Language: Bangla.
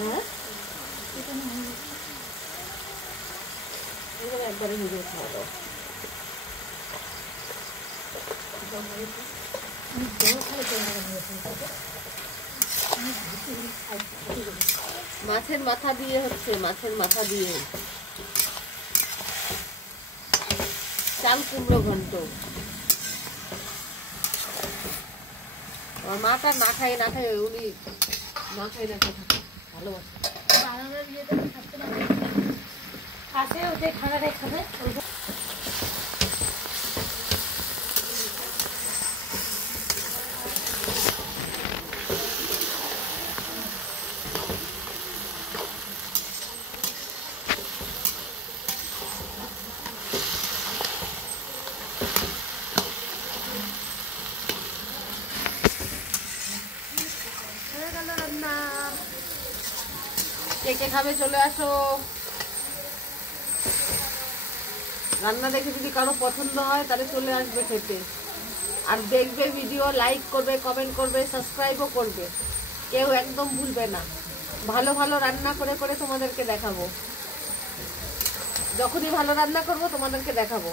হ্যাঁ একবারে নিজে খাওয়া দাও। মাছের মাথা দিয়ে হচ্ছে, মাছের মাথা দিয়ে চাল কুমড়ো ঘন্ট। আমার মাটা না খাই উনি না খাই থাকে ভালোবাসে। আসে ওতে খানাটাই খাবে। কে কে খাবে চলে আসো। রান্না দেখে যদি কারো পছন্দ হয় তাহলে চলে আসবে খেতে, আর দেখবে ভিডিও, লাইক করবে, কমেন্ট করবে, সাবস্ক্রাইবও করবে, কেউ একদম ভুলবে না। ভালো ভালো রান্না করে করে তোমাদেরকে দেখাবো, যখনই ভালো রান্না করব তোমাদেরকে দেখাবো।